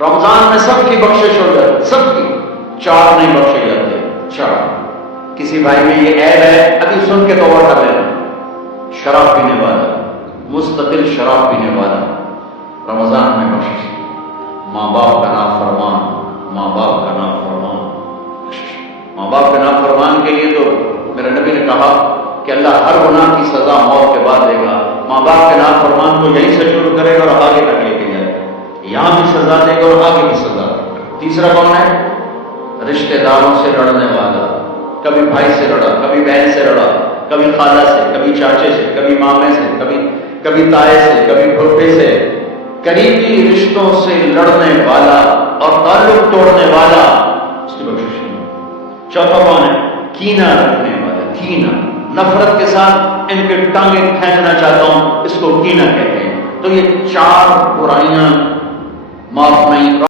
رمضان میں سب کی بخشش ہو جاتی، سب کی، چار نہیں بخشے جاتے، چار۔ کسی بھائی میں یہ عیب ہے، ابھی سن کے توبہ کر لینا، شراب پینے والا، مستقل شراب پینے والا، رمضان میں بخشش، ماں باپ کا نافرمان، ماں باپ کا نافرمان، ماں باپ کے نافرمان کے لیے تو میرے نبی نے کہا کہ اللہ ہر گناہ کی سزا موت کے بعد دے گا، ماں باپ کے نافرمان کو یہیں سے شروع کرے گا اور آگے تک لے کے جائے گا، یہاں بھی سزا دے گا اور آگے بھی سزا دے گا۔ تیسرا کون ہے؟ رشتہ داروں سے لڑنے والا، کبھی بھائی سے لڑا، کبھی بہن سے لڑا، کبھی خالہ سے، کبھی چاچے سے، کبھی مامے سے، کبھی تائے سے، کبھی پھوپھے سے، قریبی رشتوں سے لڑنے والا اور تعلق توڑنے والا، اس کی بخشش نہیں۔ چوتھا کون ہے؟ کینہ رکھنے والا، کینہ، نفرت کے ساتھ ان کے ٹانگیں کھینچنا چاہتا ہوں، اس کو کینہ کہتے ہیں۔ تو یہ چار برائیاں معاف نہیں۔